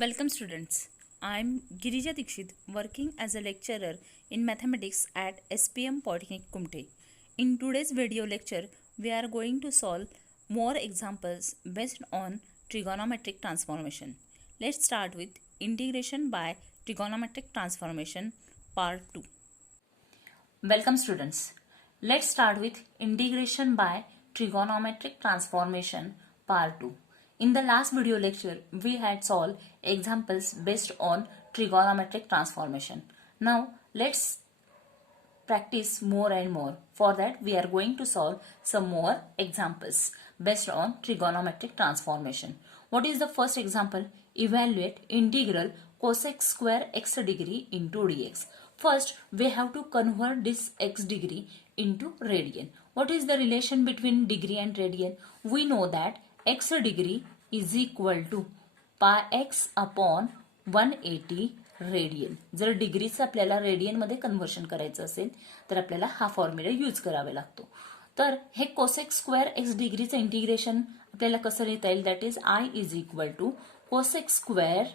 Welcome students. I am Girija Dikshit working as a lecturer in mathematics at SPM Polytechnic Kumte. In today's video lecture, we are going to solve more examples based on trigonometric transformation. Let's start with integration by trigonometric transformation part 2. Welcome students. Let's start with integration by trigonometric transformation part 2. In the last video lecture, we had solved examples based on trigonometric transformation. Now, let's practice more and more. For that, we are going to solve some more examples based on trigonometric transformation. What is the first example? Evaluate integral cosec square x degree into dx. First, we have to convert this x degree into radian. What is the relation between degree and radian? We know that x degree is equal to pi x upon 180 radian. जर डिग्रीचं आपल्याला रेडियनमध्ये conversion करायचं असेल तर आपल्याला हा formula use करावा लागतो. तर हे कोसेक स्क्वेअर एक्स डिग्रीचं इंटिग्रेशन आपल्याला कसं लिहिता येईल? That is I is equal to cosec square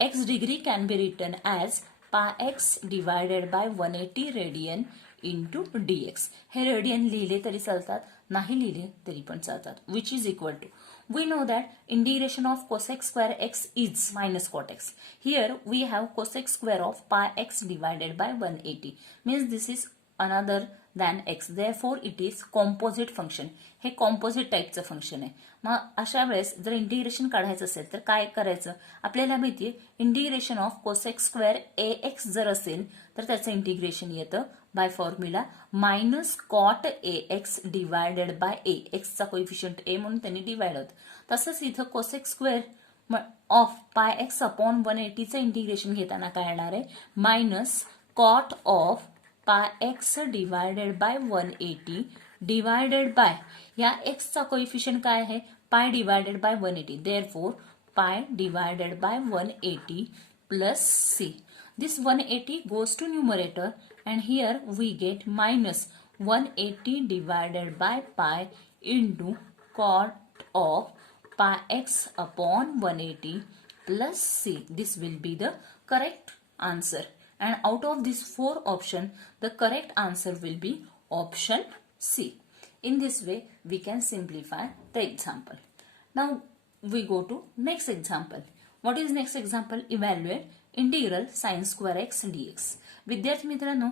x degree can be written as pi x divided by 180 radian into dx. हे रेडियन लिहिले तरी चालतात, नाही लिहिले तरी पण चालतात. Which is equal to, we know that integration of cosec square x is minus cot x. Here we have cosec square of pi x divided by 180. Means this is another than x. Therefore it is composite function. हे composite टाईपचं function आहे. मग अशा वेळेस जर integration काढायचं असेल तर काय करायचं? आपल्याला माहिती आहे integration of cosec square a x जर असेल तर त्याचं इंटिग्रेशन येतं by formula minus cot a x divided by a. एक्सचा कोइफिशियंट ए म्हणून त्यांनी डिवाइड होतं. तसंच इथं cosec square of pi x upon 180चं इंटिग्रेशन घेताना काय येणार आहे? Minus cot of pi x divided by 180 divided by या एक्सचा कोइफिशियंट काय आहे? Pi divided by 180. Therefore pi divided by 180 plus C. This 180 goes to numerator and here we get minus 180 divided by pi into cot of pi x upon 180 plus c. This will be the correct answer. And out of these four options, the correct answer will be option C. In this way, we can simplify the example. Now, we go to next example. What is next example? Evaluate integral sine square x dx. विद्यार्थी मित्रांनो,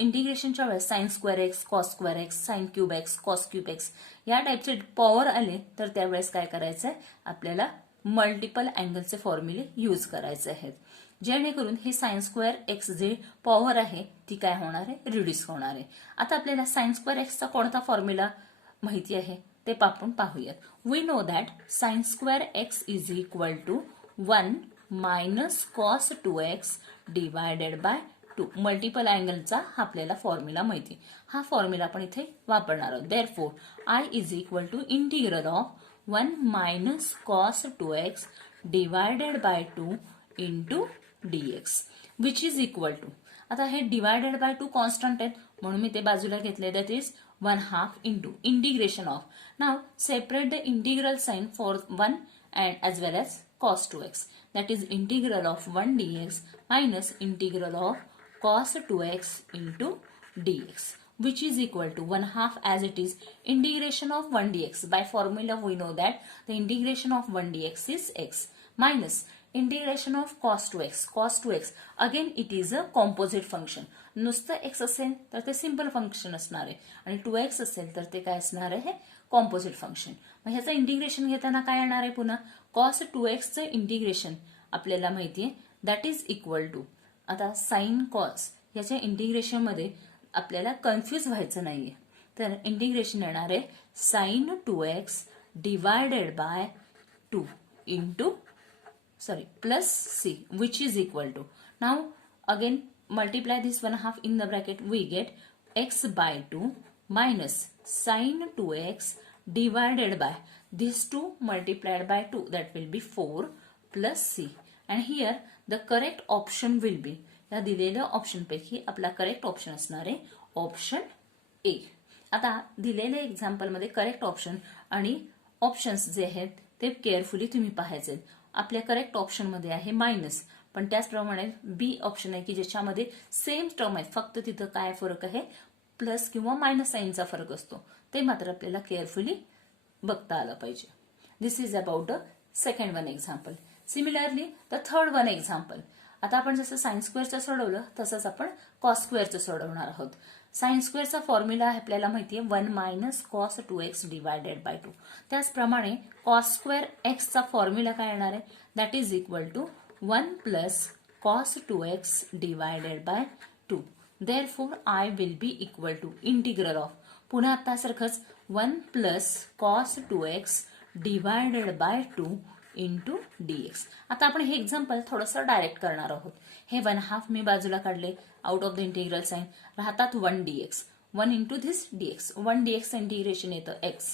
इंटिग्रेशनच्या वेळेस sine square x, cos square x, sine cube x, cos cube x या टाईपचे power आले तर त्यावेळेस काय करायचंय? आपल्याला मल्टिपल अँगलचे फॉर्म्युले यूज करायचे आहेत, जेणेकरून हे साइन स्क्वेअर एक्स जे पॉवर आहे ती काय होणार आहे? रिड्यूस होणार आहे. आता आपल्याला साइन स्क्वेअर एक्सचा कोणता फॉर्म्युला माहिती आहे ते आपण पाहूयात. We know that sine square x is equal to 1 minus cos 2x divided by 2. Multiple अँगलचा हा आपल्याला फॉर्म्युला माहिती. हा फॉर्म्युला आपण इथे वापरणार आहोत. Therefore I is equal to integral of 1 minus cos 2x divided by 2 into dx which is equal to. आता हे डिवायडेड बाय 2 कॉन्स्टंट आहेत म्हणून मी ते बाजूला घेतले. That is 1/2 into integration of. Now separate the integral sign for 1 and as well as cos 2x. That is integral of 1 dx minus integral of cos 2x into dx which is equal to 1/2 as it is integration of 1 dx. By formula we know that the integration of 1 dx is x minus integration of cos 2x. Cos 2x again it is a composite function. नुसतं x असेल तर ते simple function असणार आहे आणि 2x असेल तर ते काय असणार आहे? Composite function. मग ह्याचं इंटिग्रेशन घेताना काय येणार आहे? पुन्हा कॉस 2xचं इंटिग्रेशन आपल्याला माहिती आहे दॅट इज इक्वल टू. आता साइन कॉस याच्या इंटिग्रेशन मध्ये आपल्याला कन्फ्यूज व्हायचं नाहीये, तर इंटिग्रेशन येणार आहे sine 2x divided by 2 into plus c which is equal to. Now again multiply this 1/2 in the bracket, we get x by 2 minus sin 2x divided by these 2 multiplied by 2, that will be 4 plus c. And here the correct option will be, या दिलेल्या option पैकी आपला correct option असणार आहे option A. आता दिलेल्या example मध्ये correct option आणि ऑप्शन्स जे आहेत ते केअरफुली तुम्ही पाहायचे. आपल्या करेक्ट ऑप्शनमध्ये आहे मायनस, पण त्याचप्रमाणे बी ऑप्शन आहे की ज्याच्यामध्ये सेम टर्म आहे, फक्त तिथं काय फरक आहे, प्लस किंवा मायनस साईनचा फरक असतो, ते मात्र आपल्याला केअरफुली बघता आलं पाहिजे. This is about the second one example. Similarly the third one example. आता आपण जसं साइन स्क्वेअरचं सोडवलं तसंच आपण कॉस स्क्वेअरचं सोडवणार आहोत. साइन स्क्वेअरचा फॉर्म्युला आपल्याला माहिती आहे 1 minus cos 2x divided by 2. त्याचप्रमाणे कॉस स्क्वेअर एक्सचा फॉर्म्युला काय येणार आहे, that is equal to 1 plus cos 2x divided by 2. Therefore I will be equal to integral of, पुन्हा आतासारखंच 1 plus cos 2x divided by 2 into dx. आता आपण हे एक्झाम्पल थोडंसं डायरेक्ट करणार आहोत. हे 1/2 मी बाजूला काढले, out of the integral sign राहतात 1 dx, 1 into this dx, 1 dx integration येतं x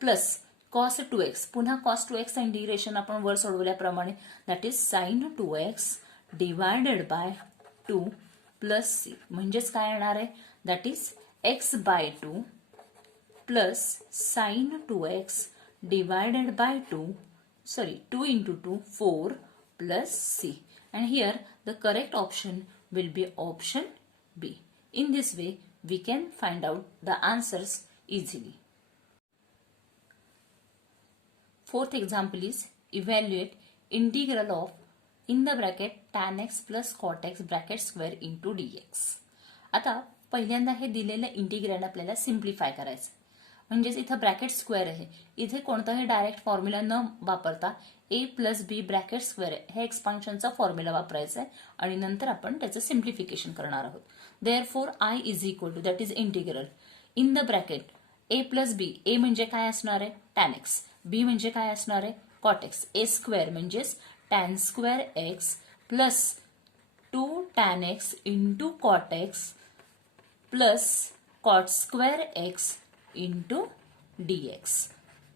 प्लस कॉस 2x, पुन्हा कॉस 2x इंटिग्रेशन आपण वर सोडवल्याप्रमाणे that is sine 2x divided by 2 plus c, म्हणजेच काय येणार आहे, that is x by 2 plus sine 2x divided by 2 into 2, 4 plus c. And here the correct option will be option B. In this way, we can find out the answers easily. Fourth example is evaluate integral of in the bracket tan x plus cot x bracket square into dx. आता पहिल्यांदा हे दिलेलं integral आपल्याला simplify करायचं, म्हणजेच इथं bracket square आहे, इथे कोणताही डायरेक्ट फॉर्म्युला न वापरता ए प्लस बी ब्रॅकेट स्क्वेअर हे एक्सपान्शनचा फॉर्म्युला वापरायचा आहे आणि नंतर आपण त्याचं सिम्प्लिफिकेशन करणार आहोत. Therefore I is equal to that is integral in the bracket A plus B. A म्हणजे काय असणार आहे, टॅन एक्स. बी म्हणजे काय असणार आहे, कॉट एक्स. ए स्क्वेअर म्हणजेच tan square x plus 2 tan x into cot x plus cot square x into dx,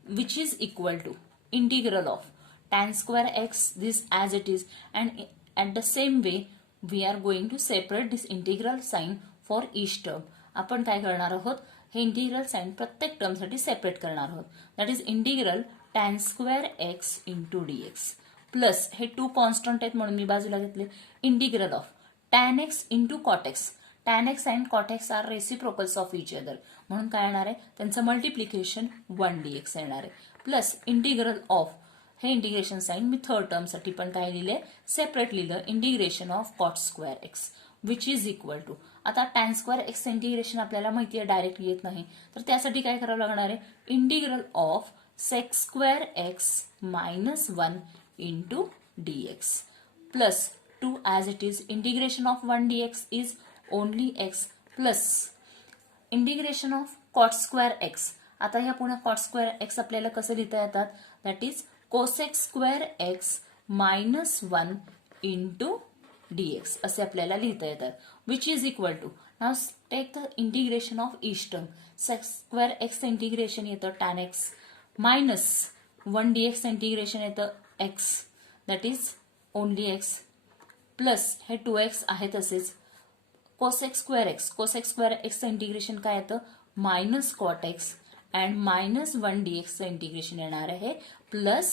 which is equal to integral of tan square x, this as it is, and at the same way we are going to separate this integral sign for each term. आपण काय करणार आहोत, हे integral sign प्रत्येक term साठी separate करणार आहोत. That is integral tan square x into dx plus हे 2 कॉन्स्टंट आहेत म्हणून मी बाजूला घेतले, integral of tan x into cot x. tan x and cot x are reciprocals of each other, म्हणून काय येणार आहे, त्यांचं मल्टिप्लिकेशन 1 dx येणार आहे प्लस इंटिग्रल ऑफ, हे इंटिग्रेशन साइन मी थर्ड टर्म साठी पण काय लिहिले, सेपरेट लिहिलं, integration of cot square x which is equal to. आता टॅन स्क्वेअर एक्स इंटिग्रेशन आपल्याला माहिती आहे डायरेक्ट येत नाही, तर त्यासाठी काय करावं लागणार आहे, integral of sec square x minus 1 into dx plus 2 as it is, integration of 1 dx is only x plus integration of cot square x. आता ह्या पुन्हा कॉट स्क्वेअर एक्स आपल्याला कसं लिहिता येतात, that is cosec square x minus 1 into dx असे आपल्याला लिहिता येतात, which is equal to. Now take the integration of each term. Sec square x integration येतं tan x minus 1 dx integration येतं x, that is only x plus हे 2x आहे तसेच cosec square x integration काय येतं minus cot x and minus 1 dx integration येणार आहे plus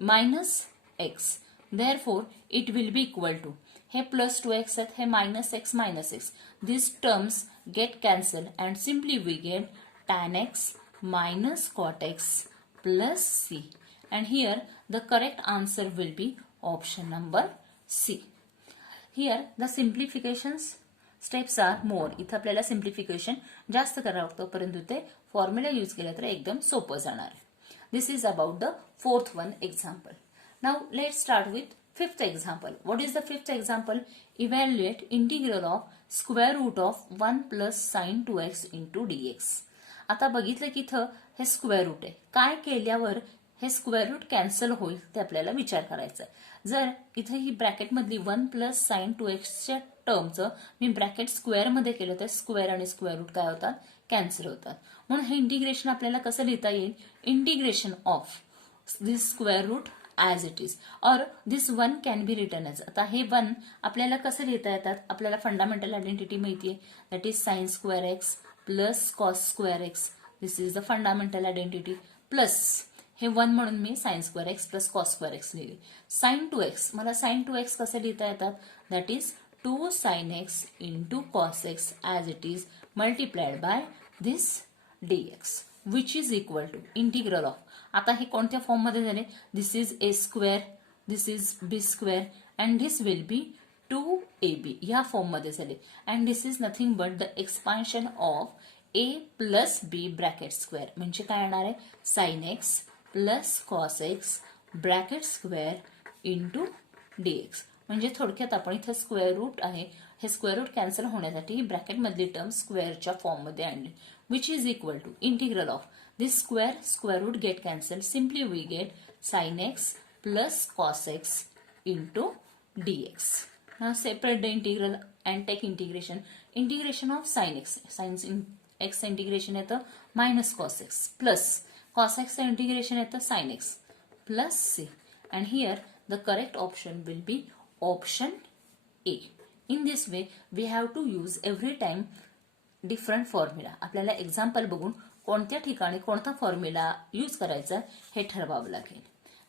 minus x. Therefore it will be equal to, हे plus 2x आहेत, हे minus x minus x, this terms get cancel and simply we get tan x minus cot x plus c. And here the correct answer will be option number C. Here the simplifications steps are more. इथं आपल्याला simplification जास्त करावं लागतं, परंतु ते formula use केलं तर एकदम सोपं जाणार आहे. This is about the fourth one example. Now let's start with fifth example. What is the fifth example, evaluate integral of square root of 1 plus sine 2x into dx. आता बघितलं की इथं हे स्क्वेअर रूट आहे, काय केल्यावर हे square route cancel होईल ते आपल्याला विचार करायचा आहे. जर इथे ही ब्रॅकेट मधली 1 प्लस साइन 2xच्या टर्मचं मी ब्रॅकेट स्क्वेअर मध्ये केलं तर स्क्वेअर आणि स्क्वेअर रूट काय होतात, कॅन्सल होतात. म्हणून हे इंटिग्रेशन आपल्याला कसं लिहिता येईल, integration of this square root as it is और this 1 can be written as. आता हे 1 आपल्याला कसं लिहिता येतात, आपल्याला फंडामेंटल आयडेंटिटी माहिती आहे, that is sine square x plus cos square x. This is the fundamental identity plus हे 1 म्हणून मी sine square x plus cos square x लिहिले. साइन 2x मला साइन 2x कसे लिहिता येतात? That is 2 sin x into cos x as it is multiplied by this dx which is equal to integral of. आता हे कोणत्या फॉर्ममध्ये झाले? This is a square, this is b square and this will be 2ab या फॉर्ममध्ये झाले. And this is nothing but the expansion of a plus b bracket square. म्हणजे काय येणार आहे? Sine x plus cos x bracket square into dx. म्हणजे थोडक्यात आपण इथे स्क्वेअर रूट आहे, हे स्क्वेअर रूट कॅन्सल होण्यासाठी ब्रॅकेटमधली टर्म स्क्वेअरच्या फॉर्ममध्ये आणली. Which is equal to integral of this square root get cancel, simply we get sine x plus cos x into dx. Now separate the integral and take integration. Integration of sin x. Sin x integration येतं minus cos x plus cos x integration येतं sin x plus c. And here the correct option will be option A. In this way we have to use every time different formula. आपल्याला example बघून कोणत्या ठिकाणी कोणता formula use करायचा हे ठरवावं लागेल.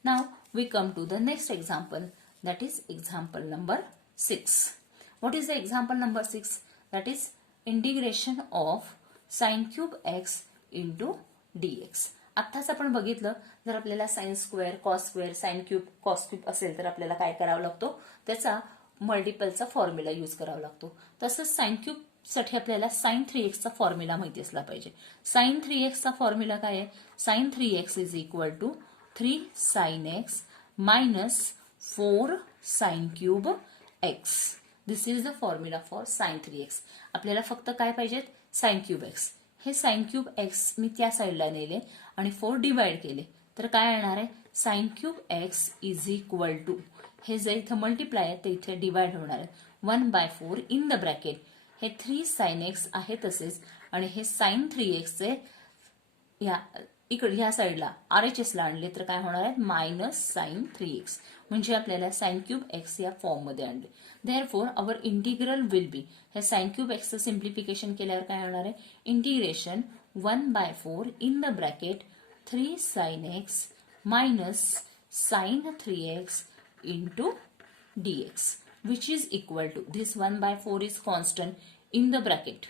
Now we come to the next example, that is example number 6. What is the example number 6? That is integration of sin cube x into dx. आत्ताच आपण बघितलं, जर आपल्याला sine square cos square sine cube cos cube असेल तर आपल्याला काय करावं लागतो? त्याचा मल्टिपलचा फॉर्म्युला यूज करावा लागतो. तसंच साइन क्यूब साठी आपल्याला साइन 3x चा फॉर्म्युला माहिती असला पाहिजे. साइन 3x चा फॉर्म्युला काय आहे? Sine 3x is equal to 3 sin x minus 4 sine cube x. This is the formula for sine 3x. आपल्याला फक्त काय पाहिजेत? Sine cube x. हे साइन क्यूब x मी त्या साईडला नेले आणि 4 डिवाइड केले तर काय येणार आहे? Sine cube x is equal to, हे जे इथं मल्टिप्लाय आहे ते इथे डिवाइड होणार आहे 1/4 इन द ब्रॅकेट. हे 3 sin x आहे तसेच आणि हे साइन 3x चे इकडे ह्या साईडला RHS ला आणले तर काय होणार आहे? Minus sine 3x. म्हणजे आपल्याला साइन क्यूब x या फॉर्म मध्ये आणले. Therefore our integral will be, हे साइन क्यूब x चं सिम्प्लिफिकेशन केल्यावर काय होणार आहे? Integration 1/4 in the bracket 3 sin x minus sine 3x into dx which is equal to this 1/4 is constant in the bracket.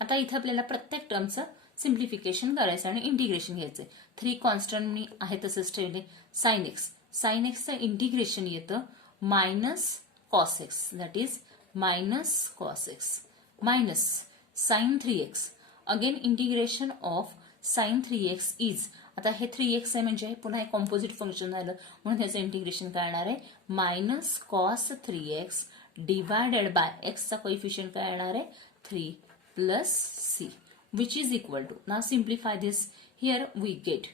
आता इथं आपल्याला प्रत्येक टर्मचं सिम्प्लिफिकेशन करायचं आणि इंटिग्रेशन घ्यायचं. 3 कॉन्स्टंट मी आहे तसंच ठेवले. साइन एक्स, साइन एक्सचं इंटिग्रेशन येतं minus cos x, that is minus cos x minus sine 3x. Again integration of sine 3x is, आता हे 3x आहे म्हणजे पुन्हा एक कॉम्पोजिट फंक्शन झालं म्हणून त्याचं इंटिग्रेशन काय येणार आहे? Minus cos 3x divided by एक्सचा कोइफिशियंट काय येणार आहे? 3 plus c which is equal to, now simplify this, here we get,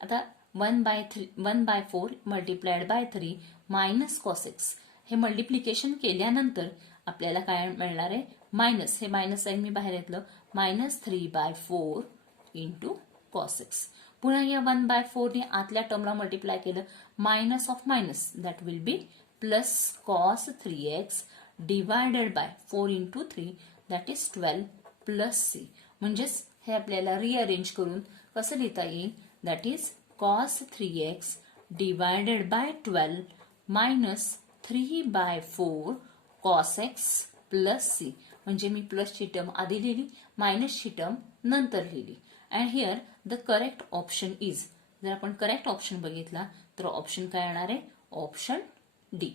आता 1/4 multiplied by 3 minus cos x. हे मल्टिप्लिकेशन केल्यानंतर आपल्याला काय मिळणार आहे? मायनस, हे मायनस साइन मी बाहेर घेतलं, मायनस 3/4 इंटू कॉस एक्स. पुन्हा या 1/4 ने आतल्या टर्मला मल्टिप्लाय केलं, minus of minus that will be plus cos 3x divided by 4 into 3 that is 12 plus c. म्हणजेच हे आपल्याला रिअरेंज करून कसं लिहिता येईल? That is cos 3x divided by 12 minus 3/4 cos x plus c. म्हणजे मी प्लसची टर्म आधी लिहिली, मायनसची टर्म नंतर लिहिली. And here the correct option is, जर आपण करेक्ट ऑप्शन बघितला तर ऑप्शन काय येणार आहे? Option D.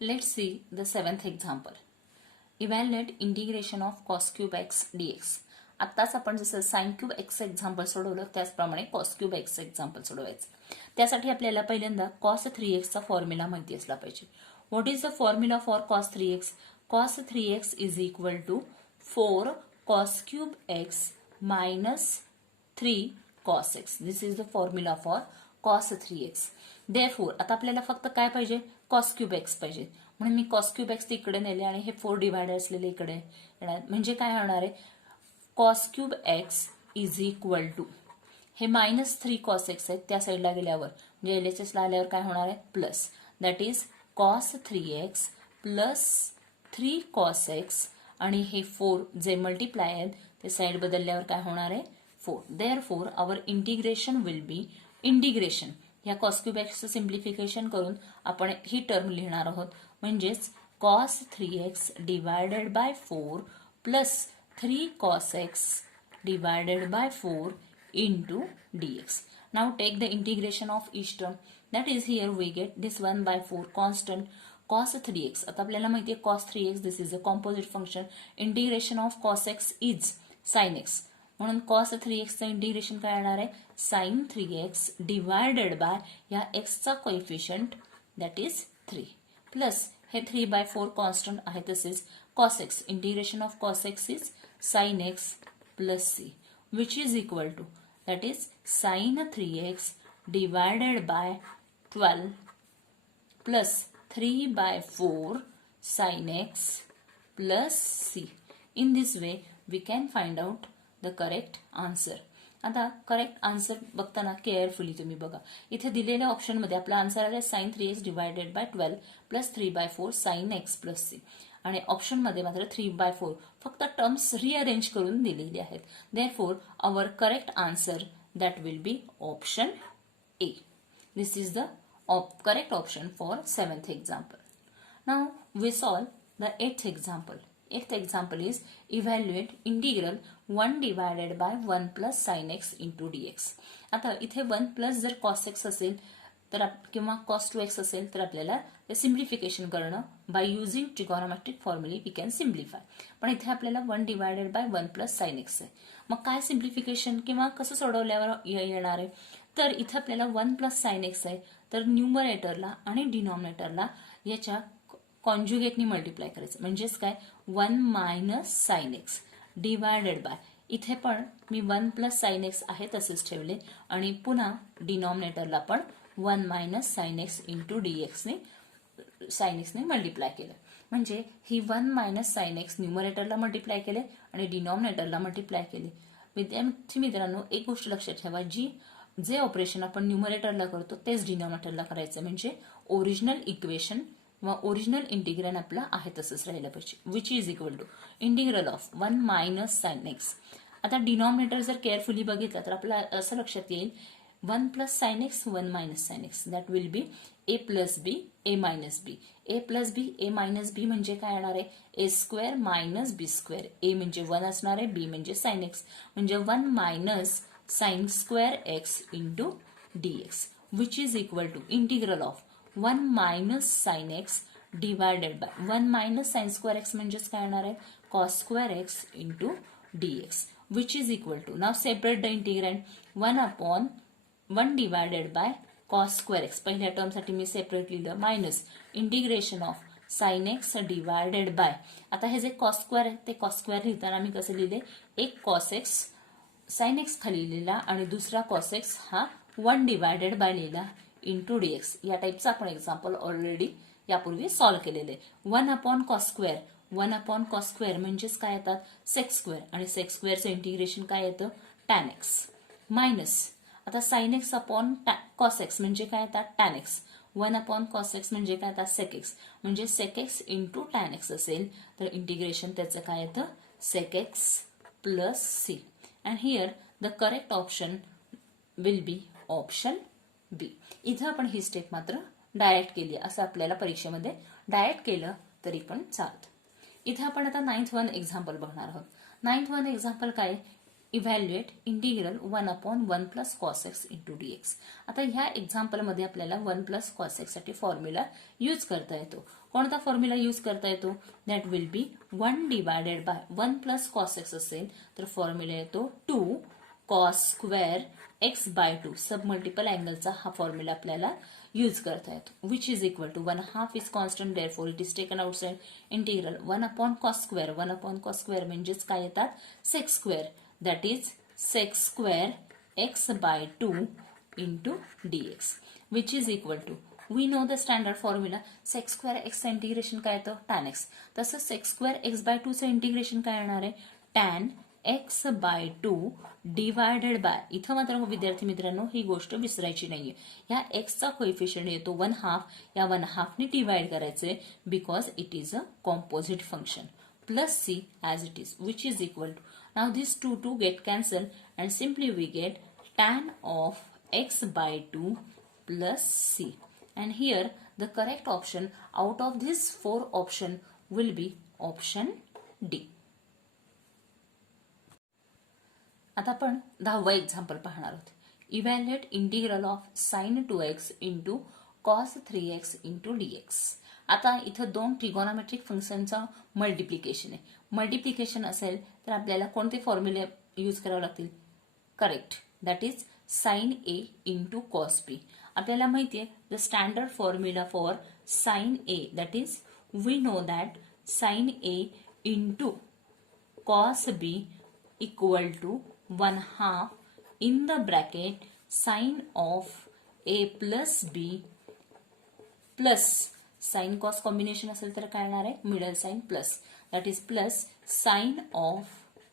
Let's see the 7th example. Evaluate integration of cos cube x dx. आत्ताच आपण जसं साइन क्यूब एक्स एक्झाम्पल सोडवलं त्याचप्रमाणे कॉस क्यूब एक्स एक्झाम्पल सोडवायचं. त्यासाठी आपल्याला पहिल्यांदा कॉस 3x चा फॉर्म्युला माहिती असला पाहिजे. What is the formula for cos 3x? Cos 3x is equal to 4 cos cube x minus 3 cos x. This is the formula for cos 3x. Therefore आता आपल्याला फक्त काय पाहिजे? कॉस क्यूब एक्स पाहिजे. म्हणून मी कॉस क्यूब एक्स इकडे नेले आणि हे 4 डिवाइड असलेले इकडे येणार. म्हणजे काय होणार आहे? Cos cube x is equal to, हे मायनस 3 कॉस एक्स आहेत त्या साईडला गेल्यावर म्हणजे LHS ला आल्यावर काय होणार आहे? Plus, that is cos 3x plus 3 cos x आणि हे 4 जे मल्टिप्लाय आहेत ते साईड बदलल्यावर काय होणार आहे? 4. Therefore, our integration will be integration ह्या cos क्यूब एक्सचं सिम्प्लिफिकेशन करून आपण ही टर्म लिहिणार आहोत म्हणजेच cos 3x divided by 4 plus 3 cos x divided by 4 into dx. Now take the integration of each term. That is, here we get this 1 by 4 constant cos 3x. आता आपल्याला माहिती आहे cos 3x this is a composite function. Integration of cos x is sin x. म्हणून cos 3x चं integration काय येणार आहे sin 3x divided by या x चा कोएफिशियंट दॅट इज 3 प्लस हे 3 by 4 कॉन्स्टंट आहे तसेच cos x. Integration of cos x is sin x plus c which is equal to that is sin 3x divided by 12 plus 3 by 4 sin x plus c. In this way we can find out the correct answer. आता correct answer बघताना carefully तुम्ही बघा इथे दिलेल्या option मध्ये आपला answer आहे sin 3x divided by 12 plus 3 by 4 sin x plus c आणि ऑप्शन मध्ये मात्र 3 by 4 फक्त टर्म्स रिअरेंज करून दिलेले आहेत. Therefore our correct answer that will be option A. This is the correct option for 7th example. Now we solve the 8th example. 8th example is evaluate integral 1 divided by 1 plus sin x into dx. आता इथे 1 plus जर cos x असेल तर किंवा cos 2x असेल तर आपल्याला ते सिम्प्लिफिकेशन करणं बाय युजिंग ट्रिगोनोमेट्रिक फॉर्म्युले वी कॅन सिम्प्लिफाय. पण इथे आपल्याला 1 divided by 1 plus sine x आहे. मग काय सिम्प्लिफिकेशन किंवा कसं सोडवल्यावर येणार आहे तर इथे आपल्याला 1 प्लस साइन एक्स आहे तर न्यूमरेटरला आणि डिनॉमिनेटरला याच्या कॉन्जुगेटनी मल्टिप्लाय करायचं म्हणजेच काय 1 minus sine x divided bye इथे पण मी 1 प्लस साइन एक्स आहे तसेच ठेवले आणि पुन्हा डिनॉमिनेटरला पण 1 minus sine x into dx ने साइन एक्स ने मल्टिप्लाय केलं म्हणजे ही 1 मायनस साइन एक्स न्यूमरेटरला मल्टिप्लाय केले आणि डिनॉमिनेटरला मल्टिप्लाय केले. विद्यार्थी मित्रांनो एक गोष्ट लक्षात ठेवा जे ऑपरेशन आपण न्यूमरेटरला करतो तेच डिनॉमिनेटरला करायचं म्हणजे ओरिजिनल इक्वेशन किंवा ओरिजिनल इंटिग्रल आपला आहे तसंच राहिलं पाहिजे which is equal to integral of 1 minus sine x. आता डिनॉमिनेटर जर केअरफुली बघितलं तर आपल्याला असं लक्षात येईल 1 plus sin x 1 minus sin x that will be a plus b a minus b. a plus b a minus b म्हणजे काय येणार आहे a square minus b square. a म्हणजे 1 असणार आहे b म्हणजे sin x म्हणजे 1 minus sin square x into dx which is equal to integral of 1 minus sin x divided by 1 minus sin square x म्हणजेच काय येणार आहे cos square x into dx which is equal to now separate the integrand 1 upon 1 divided bye cos square x पहिल्या term साठी मी separate लिहिलं minus integration of sine x divided bye आता हे जे cos स्क्वेअर आहे ते cos स्क्वेअर लिहिताना मी कसं लिहिले एक cos एक्स साइन एक्स खाली लिहिला आणि दुसरा cos एक्स हा 1 डिवायडेड बाय लिहिला इंटू डीएक्स. या टाईपचं आपण एक्झाम्पल ऑलरेडी यापूर्वी सॉल्व्ह केलेले. 1 upon cos square 1 upon cos square म्हणजेच काय येतात सेक्स स्क्वेअर आणि सेक्स स्क्वेअरचं इंटिग्रेशन काय येतं tan एक्स मायनस आता sine x upon cos x म्हणजे काय येतात tan x 1 upon cos x म्हणजे काय येतात सेक एक्स म्हणजे sec x into tan x असेल तर इंटिग्रेशन त्याचं काय येतं sec x plus C and here the correct option will be option B. इथं आपण ही स्टेप मात्र डायरेक्ट केली असं आपल्याला परीक्षेमध्ये डायरेक्ट केलं तरी पण चालतं. इथं आपण आता 9th वन एक्झाम्पल बघणार आहोत. 9th वन एक्झाम्पल काय evaluate integral 1 upon 1 plus cos x into dx. आता ह्या एक्झाम्पलमध्ये आपल्याला 1 प्लस कॉस एक्स साठी फॉर्म्युला यूज करता येतो. कोणता फॉर्म्युला यूज करता येतो that will be 1 divided by 1 plus cos x असेल तर फॉर्म्युला येतो 2 cos square x by 2 submultiple अँगलचा हा फॉर्म्युला आपल्याला यूज करता येतो which is equal to 1/2 is constant therefore it is taken outside integral 1 upon cos square 1 upon cos square म्हणजेच काय येतात sec square that is sec square x by 2 into dx which is equal to we know the standard formula sec square x चं integration काय येतं tan x तसं sec square x by 2 चं integration काय येणार आहे tan x by 2 divided bye इथं मात्र विद्यार्थी मित्रांनो ही गोष्ट विसरायची नाहीये ह्या x चा कोएफिशियंट येतो 1/2 या 1/2 ने डिवाइड करायचे because it is a composite function plus c as it is which is equal to Now these two get cancelled and simply we get tan of x by 2 plus c. And here the correct option out of this 4 option will be option D. आता आपण 10वा example पाहणार आहोत. Evaluate integral of sign 2x into cos 3x into dx. आता इथं दोन trigonometric फंक्शनचा multiplication आहे. Multiplication असेल तर आपल्याला कोणते फॉर्म्युले यूज करावे लागतील? Correct, that is sine a into cos b. आपल्याला माहिती आहे the standard formula for sine a, that is we know that sine a into cos b equal to 1/2 in the bracket sine of a plus b plus sine cos combination असेल तर काय येणार आहे? Middle sine plus, that is plus sine of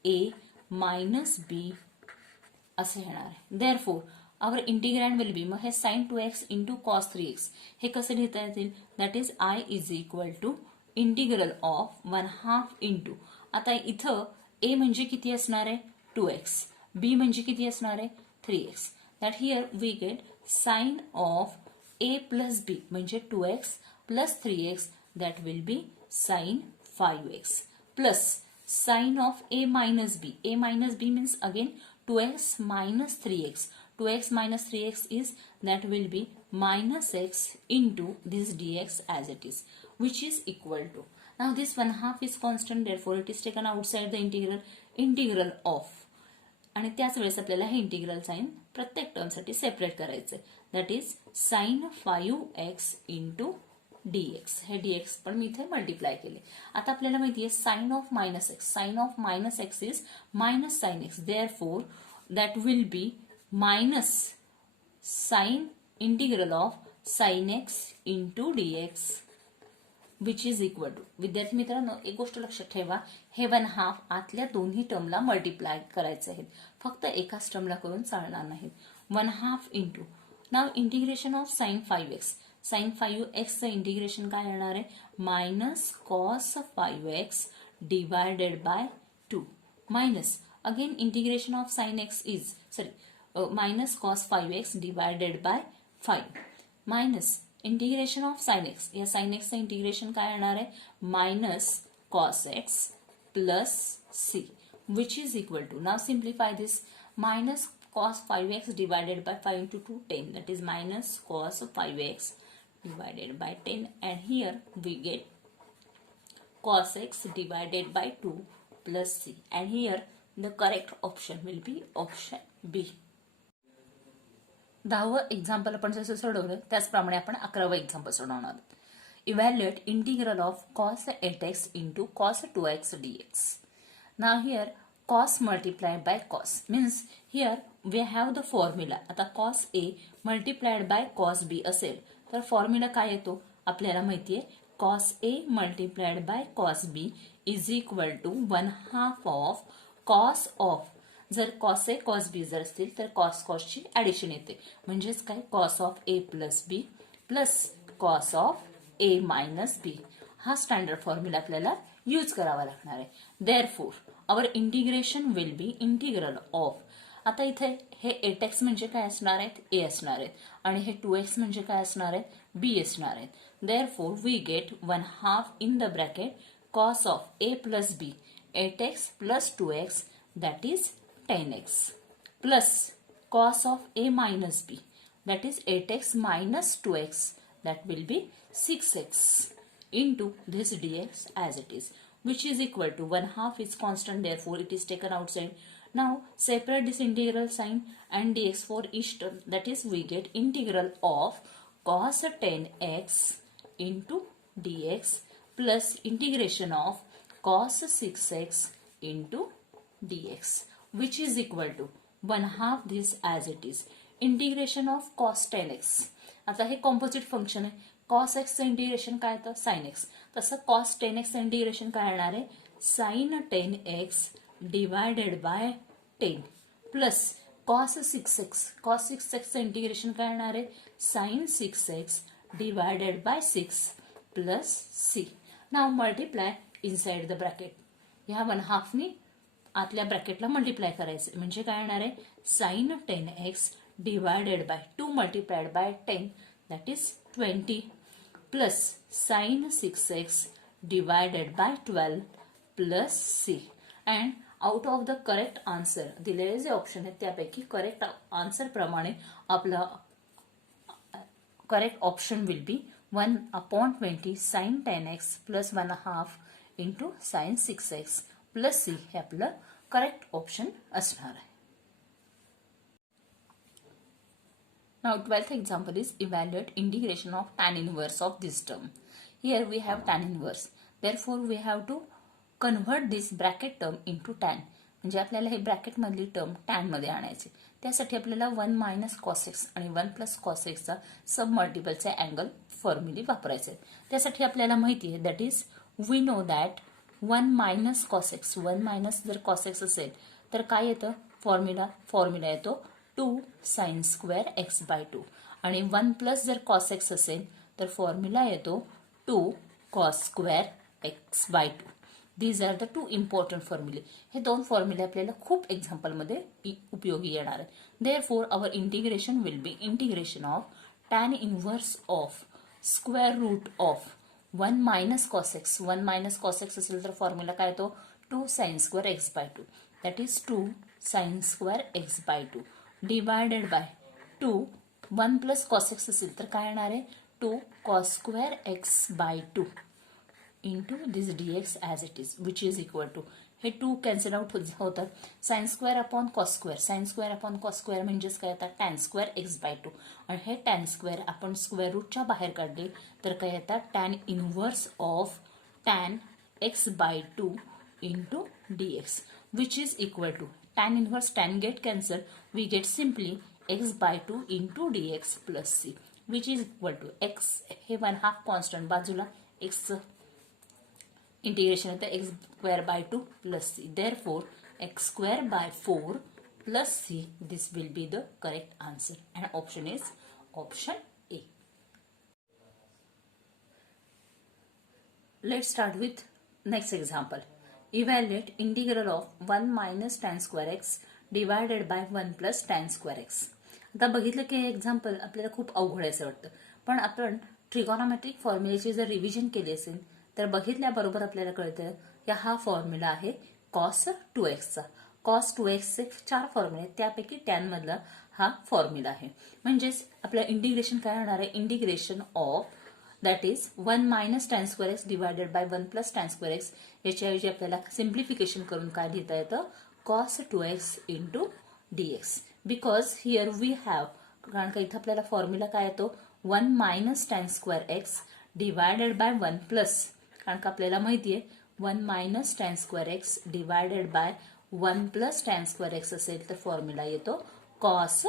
a minus b असे येणार आहे. Therefore our integrand will be, मग हे sign 2x into cos 3x हे कसे लिहिता येतील? That is I is equal to integral of 1/2 into, आता इथं a म्हणजे किती असणार आहे? 2x, b म्हणजे किती असणार आहे? 3x. That here we get sine of a plus b म्हणजे 2x plus 3x, that will be sine 5x plus sine of a minus b. a minus b means again 2x minus 3x. 2x minus 3x is that will be minus x into this dx as it is, which is equal to. Now this 1/2 is constant, therefore it is taken outside the integral of. आणि त्याच वेळेस आपल्याला हे integral sign प्रत्येक टर्मसाठी separate करायचं आहे. That is sign 5x into dx. हे dx पण मी इथे मल्टिप्लाय केले. आता आपल्याला माहिती आहे sine of minus x, sine of minus x is minus sine x, therefore that will be minus sine integral of sine x into dx which is equal to. विद्यार्थी मित्रांनो, एक गोष्ट लक्षात ठेवा, हे 1/2 आतल्या दोन्ही टर्मला मल्टिप्लाय करायचे आहेत, फक्त एकाच टर्मला करून चालणार नाहीत. 1/2 into, now integration of sine 5x. Sine 5x चं इंटिग्रेशन काय येणार आहे? Minus cos 5x divided by 2 minus again integration of sine x is minus cos 5x divided by 5 minus integration of sine x. या sine एक्सचं integration काय येणार आहे? Minus cos x plus c which is equal to, now simplify this, minus cos 5x divided by 5 into 2, 10. That is minus cos 5x divided by 10. And here we get cos x divided by 2 plus c. And here the correct option will be option B. 10व example आपण जसं सोडवलं त्याचप्रमाणे आपण 11व example सोडवणार आहोत. Evaluate integral of cos 8x into cos 2x dx. Now here cos multiplied by cos means here we have the formula. आता cos a multiplied by cos b असेल तर फॉर्म्युला काय येतो आपल्याला माहिती आहे, cos a multiplied by cos b is equal to 1/2 of cos of. जर cos a cos b जर असतील तर cos ची ऍडिशन येते, म्हणजेच काय cos of a plus b plus cos of a minus b. हा स्टँडर्ड फॉर्म्युला आपल्याला यूज करावा लागणार आहे. Therefore our integration will be integral of. आता इथे हे 8x म्हणजे काय असणार आहेत? a असणार आहेत, आणि हे 2x म्हणजे काय असणार आहेत? b असणार आहेत. Therefore we get 1/2 in the bracket cos of a plus b 8x plus 2x that is 10x plus cos of a minus b that is 8x minus 2x that will be 6x into this dx as it is, which is equal to 1/2 is constant, therefore it is taken outside. Now separate this integral sign and dx for each term, that is we get integral of cos 10x into dx plus integration of cos 6x into dx, which is equal to 1/2 this as it is. Integration of cos 10x. आता हे composite function आहे, cos x चं integration काय येतं? sin x. तसं cos 10x चं integration काय येणार आहे? sin 10x divided bye 10 plus cos 6x. cos 6x चं इंटिग्रेशन काय येणार आहे? sin 6x divided bye 6 plus c. Now multiply inside the bracket. ह्या 1/2 नी आतल्या ब्रॅकेटला मल्टिप्लाय करायचं म्हणजे काय येणार आहे sine 10x divided by 2 multiplied by 10 that is 20 plus sine 6x divided by 12 plus C and out of the correct answer दिलेले जे ऑप्शन आहेत त्यापैकी करेक्ट आन्सर प्रमाणे आपला correct option will be 1/20 sine 10x plus 1/2 into sine 6x plus C हे आपलं correct option असणार आहे. Now 12th example is evaluate integration of tan inverse of this term. Here we have tan inverse. Therefore we have to convert this bracket term into tan. म्हणजे आपल्याला हे bracket मधली term tan मध्ये आणायचे. त्यासाठी आपल्याला 1 मायनस कॉस एक्स आणि 1 plus cos एक्सचा सब मल्टिपलचे अँगल फॉर्म्युली वापरायचे. त्यासाठी आपल्याला माहिती आहे that is we know that 1 minus cos x 1 minus जर कॉस एक्स असेल तर काय येतं फॉर्म्युला येतो 2 साइन स्क्वेअर एक्स बाय 2 आणि 1 प्लस जर कॉस एक्स असेल तर फॉर्म्युला येतो 2 cos square x by 2. These are the 2 important फॉर्म्युले. हे 2 फॉर्म्युले आपल्याला खूप एक्झाम्पलमध्ये उपयोगी येणार आहे. Therefore our integration will be integration of tan inverse of square root of 1 minus cos x 1 minus cos x असेल तर फॉर्म्युला काय येतो 2 sine square x by 2 that is 2 sine square x by 2 divided by 2 1 plus cos x असेल तर काय येणार आहे 2 cos square x by 2 into this dx as it is which is equal to हे 2 कॅन्सल आउट होतात sine square upon cos square sine square upon cos square म्हणजेच काय येतात टॅन स्क्वेअर एक्स बाय 2 आणि हे टॅन स्क्वेअर आपण square रूटच्या बाहेर काढले तर काय येतात tan inverse of tan x by 2 into dx which is equal to tan inverse tan get cancel we get simply x by 2 into dx plus c which is equal to x हे 1/2 constant बाजूला x integration होतं x square by 2 plus c therefore x square by 4 plus c this will be the correct answer and option is option A. Let's start with next example. Evaluate integral of 1 minus tan square x divided by 1 plus tan square x. आता बघितलं की हे example आपल्याला खूप अवघड असं वाटतं पण आपण ट्रिगोनॉमेट्रिक फॉर्म्युलेची जर रिव्हिजन केली असेल तर बघितल्याबरोबर आपल्याला कळतं की हा फॉर्म्युला आहे कॉस 2x कॉस 2x चे 4 फॉर्म्युले त्यापैकी टॅन मधला हा फॉर्म्युला आहे. म्हणजेच आपलं इंटिग्रेशन काय होणार आहे integration of that is 1 minus tan square x divided by 1 plus tan square x याच्याऐवजी आपल्याला सिम्प्लिफिकेशन करून काय लिहिता येतं cos 2x into dx because here we have कारण का इथं आपल्याला फॉर्म्युला काय येतो 1 minus tan square x divided by 1 plus कारण का आपल्याला माहिती आहे 1 minus tan square x divided by 1 plus tan square x असेल तर फॉर्म्युला येतो cos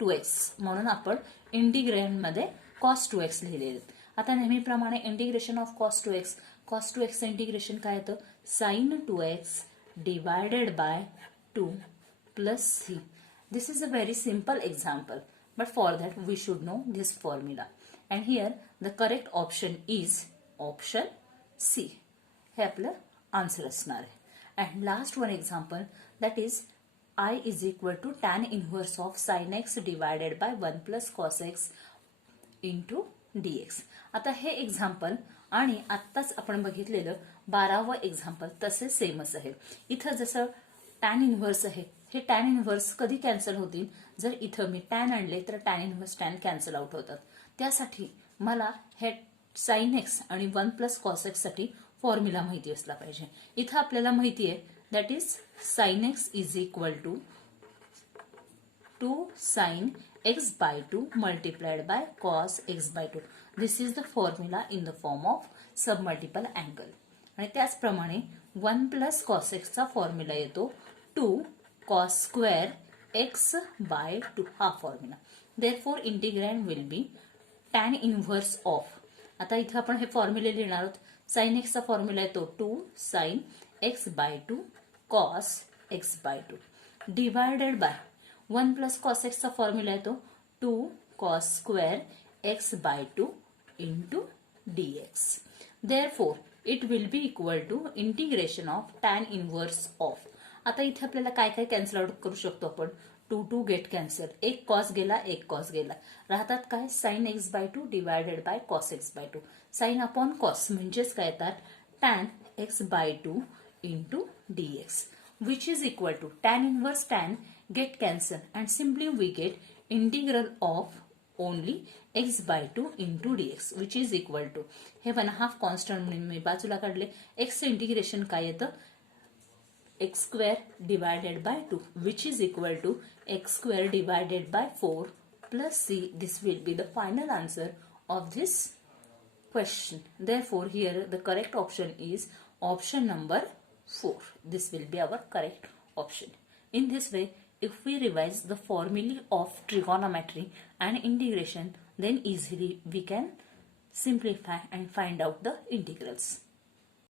2x म्हणून आपण इंटिग्रेशन मध्ये cos 2x लिहिलेले. आता नेहमीप्रमाणे integration of cos 2x integration काय येतं sine 2x divided by 2 plus C. This is a very simple example but for that we should know this formula and here the correct option is option C. हे आपलं answer असणार आहे. And last one example that is I is equal to tan inverse of sin x divided by 1 plus cos x into dx. आता हे example आणि आत्ताच आपण बघितलेलं 12वं एक्झाम्पल तसे सेमच आहे. इथं जसं टॅन इनव्हर्स आहे हे टॅन इनव्हर्स कधी कॅन्सल होतील जर इथं मी टॅन आणले तर tan inverse tan cancel out होतात. त्यासाठी मला हे साइन एक्स आणि 1 प्लस कॉस एक्स साठी फॉर्म्युला माहिती असला पाहिजे. इथं आपल्याला माहिती आहे that is sine x is equal to 2 sine x by 2 multiplied by cos x by 2. This is the formula in the form of submultiple angle. आणि त्याचप्रमाणे 1 plus cos x चा फॉर्म्युला येतो 2 cos square x by 2 हा formula. Therefore integrand will B tan inverse of. आता इथे आपण हे फॉर्म्युले लिहिणार आहोत. sin x चा फॉर्म्युला येतो 2 sin x by 2 cos x by 2 divided by 1 plus cos x चा फॉर्म्युला येतो 2 cos square x by 2 into dx. Therefore, it will be equal to integration of tan inverse of. आता इथे आपल्याला काय काय cancel out करू शकतो आपण. 2 गेट कॅन्सल, एक कॉस गेला एक कॉस गेला, राहतात काय sine x by 2 divided by cos x by 2. Sine upon cos म्हणजेच काय येतात tan x by 2 into dx which is equal to tan inverse tan get cancel and simply we get integral of only x by 2 into dx which is equal to हे 1/2 constant म्हणून मी बाजूला काढले. x integration काय येतं x square divided by 2 which is equal to x square divided by 4 plus c. This will be the final answer of this question. Therefore here the correct option is option number 4. This will be our correct option. In this way, if we revise the formulae of trigonometry and integration, then easily we can simplify and find out the integrals.